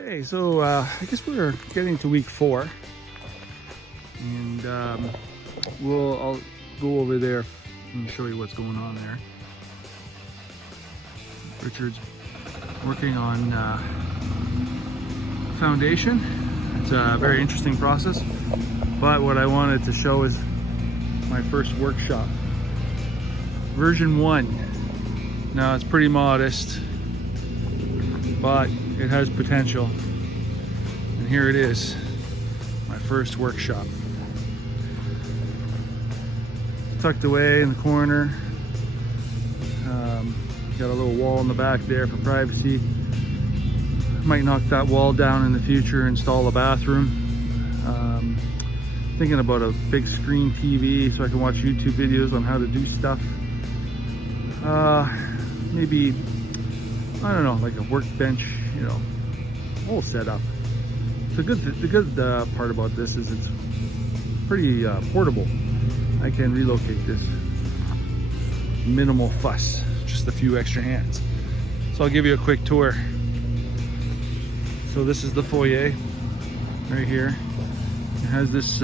Okay, so I guess we're getting to week 4, and I'll go over there and show you what's going on there. Richard's working on foundation. It's a very interesting process, but what I wanted to show is my first workshop, version 1. Now it's pretty modest, but it has potential, and here it is, my first workshop. Tucked away in the corner. Got a little wall in the back there for privacy. Might knock that wall down in the future, install a bathroom. Thinking about a big screen TV so I can watch YouTube videos on how to do stuff. Maybe, I don't know, like a workbench, you know, whole setup. The good part about this is it's pretty portable. I can relocate this. Minimal fuss, just a few extra hands. So I'll give you a quick tour. So this is the foyer right here. It has this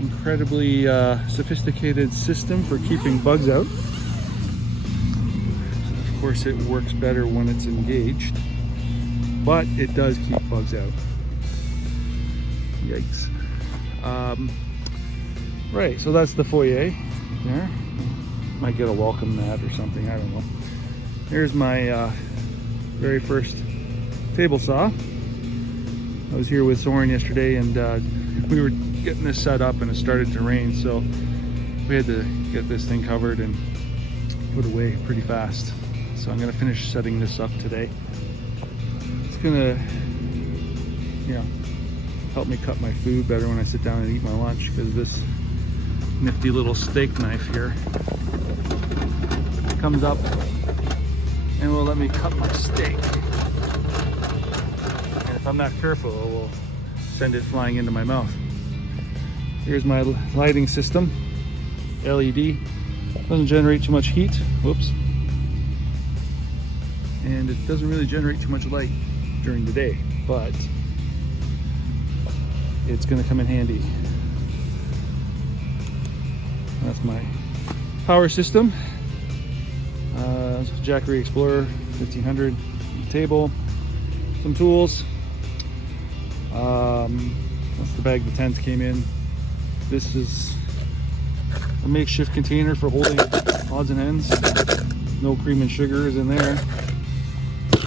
incredibly sophisticated system for keeping bugs out. Of course, it works better when it's engaged, but it does keep bugs out. Yikes. Right, so that's the foyer there. Might get a welcome mat or something, I don't know. Here's my very first table saw. I was here with Soren yesterday, and we were getting this set up and it started to rain, so we had to get this thing covered and put away pretty fast. So I'm gonna finish setting this up today. It's gonna, you know, help me cut my food better when I sit down and eat my lunch, because this nifty little steak knife here comes up and will let me cut my steak. And if I'm not careful, it will send it flying into my mouth. Here's my lighting system, LED. Doesn't generate too much heat. Whoops. And it doesn't really generate too much light during the day, but it's going to come in handy. That's my power system. Jackery Explorer 1500 table, some tools. That's the bag the tent came in. This is a makeshift container for holding odds and ends. No cream and sugar is in there.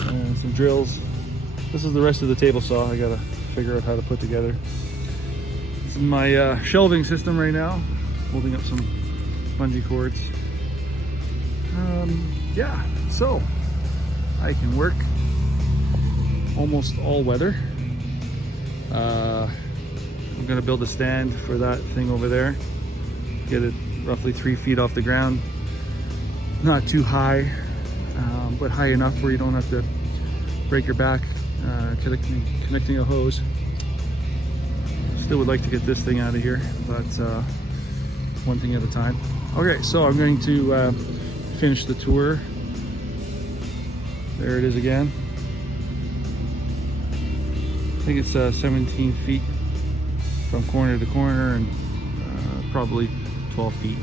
And some drills. This is the rest of the table saw I gotta figure out how to put together. This is my shelving system right now, holding up some bungee cords. Yeah, so I can work almost all weather. I'm gonna build a stand for that thing over there. Get it roughly 3 feet off the ground. Not too high, but high enough where you don't have to break your back connecting a hose. Still would like to get this thing out of here, but one thing at a time. Okay, so I'm going to finish the tour. There it is again. I think it's 17 feet from corner to corner, and probably 12 feet.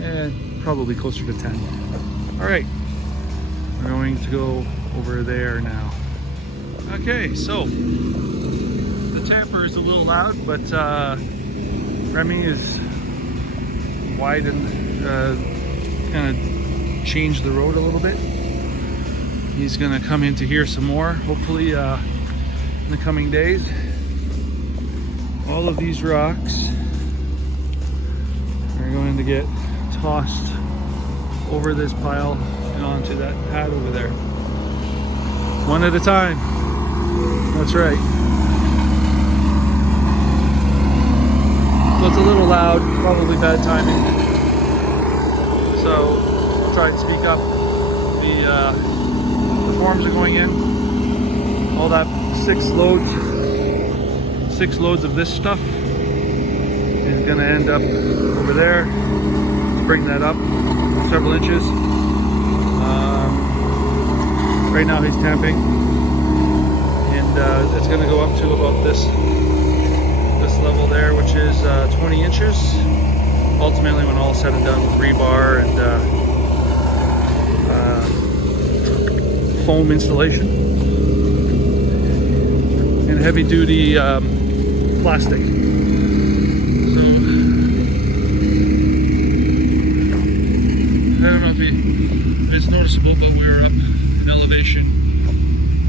And probably closer to 10. All right, we're going to go over there now. Okay, so the tamper is a little loud, but Remy is wide and kind of changed the road a little bit. He's gonna come into here some more, hopefully in the coming days. All of these rocks are going to get tossed over this pile and onto that pad over there. One at a time. That's right. So it's a little loud, probably bad timing. So I'll try and speak up. The forms are going in. All that 6 loads of this stuff is gonna end up over there. Let's bring that up several inches. right now he's tamping, and it's going to go up to about this level there, which is 20 inches. Ultimately, when all is said and done with rebar and foam installation and heavy duty plastic. So I don't know if it's noticeable, but we're up in elevation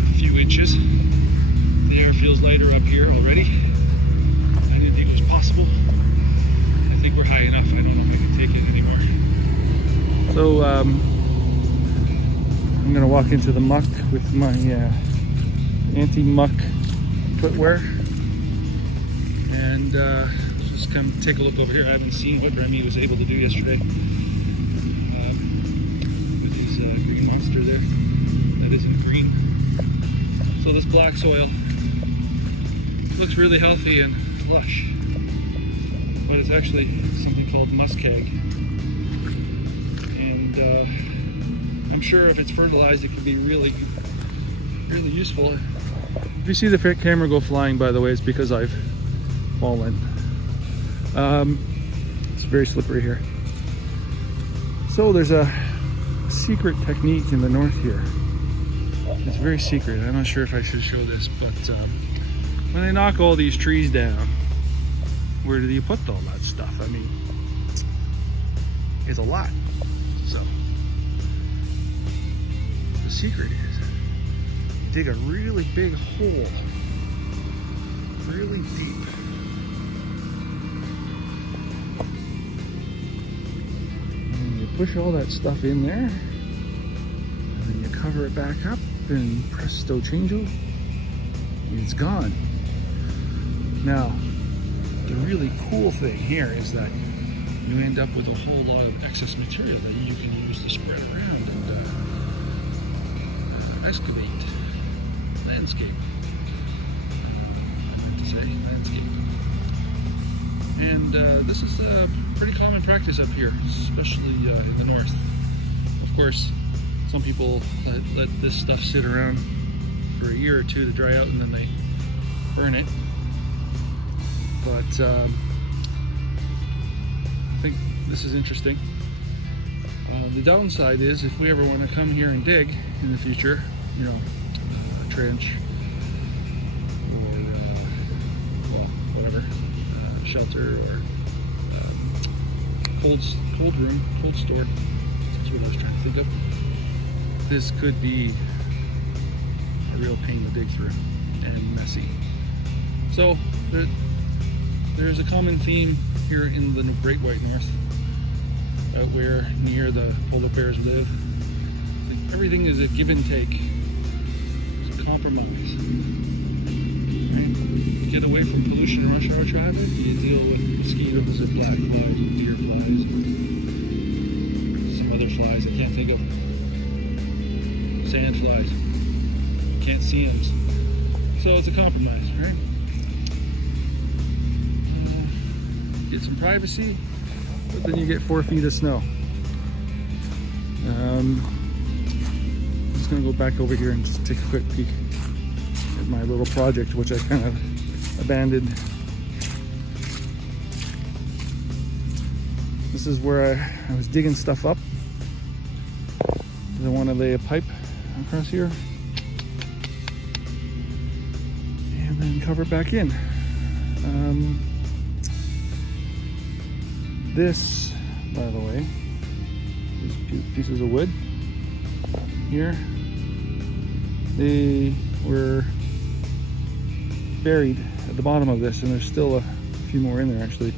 a few inches. The air feels lighter up here already. I didn't think it was possible. I think we're high enough. I don't know if we can take it anymore. So I'm gonna walk into the muck with my anti-muck footwear, and just come take a look over here. I haven't seen what Remy was able to do yesterday with his green monster there. That isn't green. So this black soil looks really healthy and lush, but it's actually something called muskeg, and I'm sure if it's fertilized, it can be really useful. If you see the camera go flying, by the way, it's because I've fallen. It's very slippery here. So there's a secret technique in the north here. It's very secret. I'm not sure if I should show this, but when they knock all these trees down, where do you put all that stuff? I mean, it's a lot. So the secret is you dig a really big hole, really deep, and you push all that stuff in there, and then you cover it back up, and presto changeo, it's gone. Now, the really cool thing here is that you end up with a whole lot of excess material that you can use to spread around and excavate, landscape. I meant to say landscape. And this is a pretty common practice up here, especially in the north. Of course, some people let this stuff sit around for a year or two to dry out, and then they burn it. But I think this is interesting. The downside is, if we ever want to come here and dig in the future, you know, a trench or well, whatever, shelter or cold room, cold store. That's what I was trying to think of. This could be a real pain to dig through and messy. So there's a common theme here in the Great White North, out where near the polar bears live. Everything is a give and take. It's a compromise. Right? You get away from pollution and rush hour traffic, you deal with mosquitoes and black flies and deer flies and some other flies I can't think of. Sand flies. You can't see them. So it's a compromise, right? Get some privacy, but then you get 4 feet of snow. I'm just gonna go back over here and just take a quick peek at my little project, which I kind of abandoned. This is where I was digging stuff up. I want to lay a pipe across here and then cover it back in. This, by the way, these pieces of wood here, they were buried at the bottom of this, and there's still a few more in there actually. If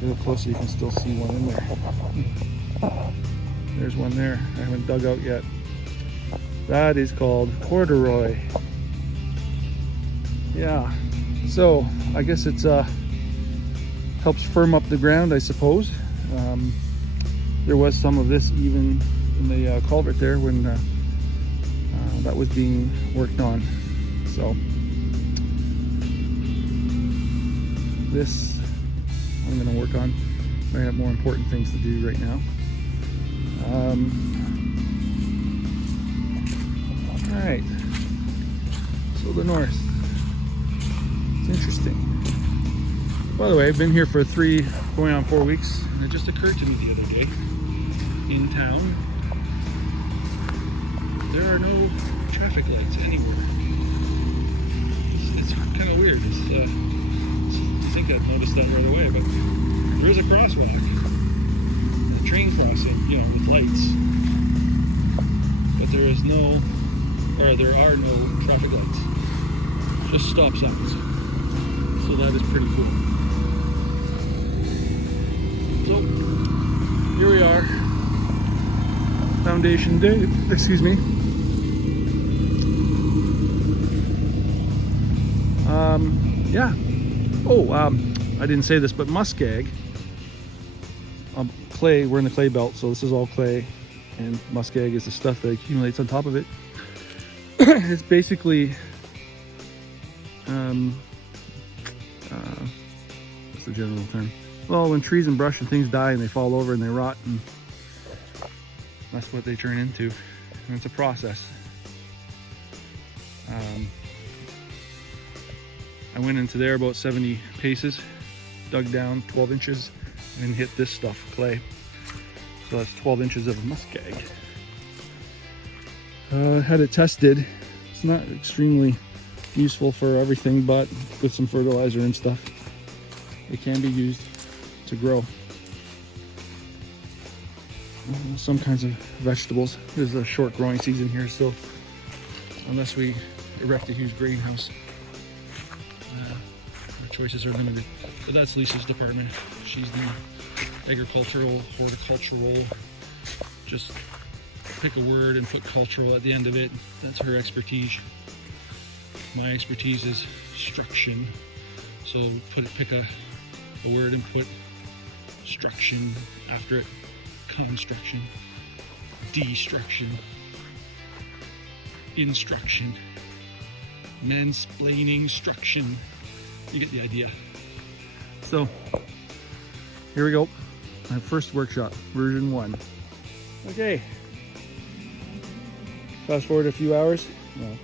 you look closer, you can still see one in there. There's one there I haven't dug out yet. That is called corduroy. Yeah, so I guess it's helps firm up the ground, I suppose. There was some of this even in the culvert there when that was being worked on. So this I'm going to work on. I have more important things to do right now. to the north. It's interesting. By the way, I've been here for 3 going on 4 weeks, and it just occurred to me the other day, in town, there are no traffic lights anywhere. It's kind of weird. I think I've noticed that right away, but there is a crosswalk, a train crossing, you know, with lights, but there are no traffic lights, just stop signs. So that is pretty cool. So here we are, foundation day, excuse me. Yeah. Oh, I didn't say this, but muskeg, clay, we're in the clay belt, so this is all clay, and muskeg is the stuff that accumulates on top of it. It's basically, what's the general term? Well, when trees and brush and things die and they fall over and they rot, and that's what they turn into, and it's a process. I went into there about 70 paces, dug down 12 inches, and hit this stuff, clay. So that's 12 inches of muskeg. Had it tested. It's not extremely useful for everything, but with some fertilizer and stuff, it can be used to grow some kinds of vegetables. There's a short growing season here, so unless we erect a huge greenhouse, our choices are limited. But that's Lisa's department. She's the agricultural, horticultural, just pick a word and put cultural at the end of it. That's her expertise. My expertise is struction. So pick a word and put struction after it. Construction, destruction, instruction, mansplaining struction. You get the idea. So here we go. My first workshop, version 1. Okay. Fast forward a few hours. Well,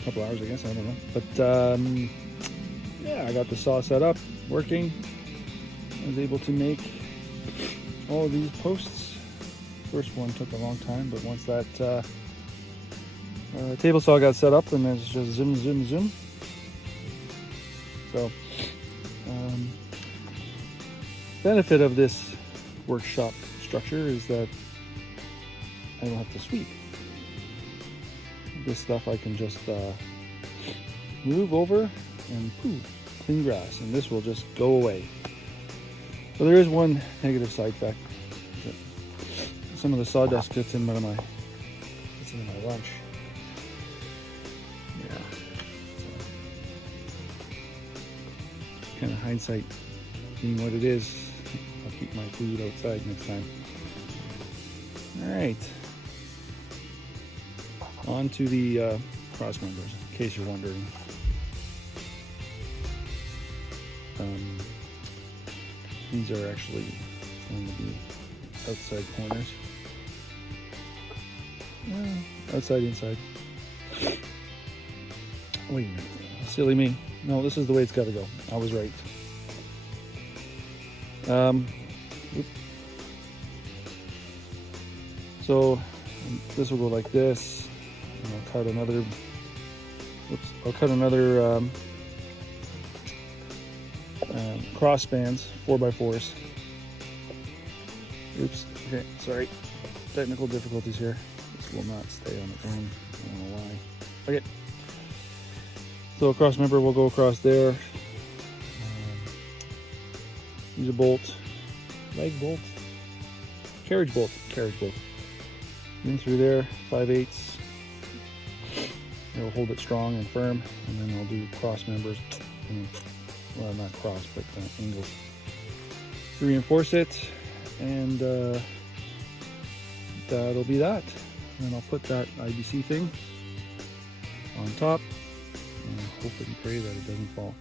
a couple hours, I guess. I don't know. But yeah, I got the saw set up, working. I was able to make all of these posts. First one took a long time, but once that table saw got set up, and it's just zoom, zoom, zoom. So, benefit of this workshop structure is that I don't have to sweep. This stuff I can just move over and poof, clean grass, and this will just go away. So there is one negative side effect. Some of the sawdust gets into my lunch. Yeah. So, kind of hindsight being what it is. I'll keep my food outside next time. All right. On to the cross members, in case you're wondering. These are actually going to be outside corners. Outside, inside. Wait a minute. Silly me. No, this is the way it's got to go. I was right. So this will go like this. And I'll cut another. I'll cut another cross spans, 4x4s. Oops. Okay. Sorry. Technical difficulties here. Will not stay on its own. I don't know why. Okay. So a cross member will go across there. Use a bolt, leg bolt, carriage bolt, in through there, 5/8. It'll hold it strong and firm, and then I'll do cross members. Well, not cross, but angles to reinforce it, and that'll be that. And I'll put that IBC thing on top and hope and pray that it doesn't fall.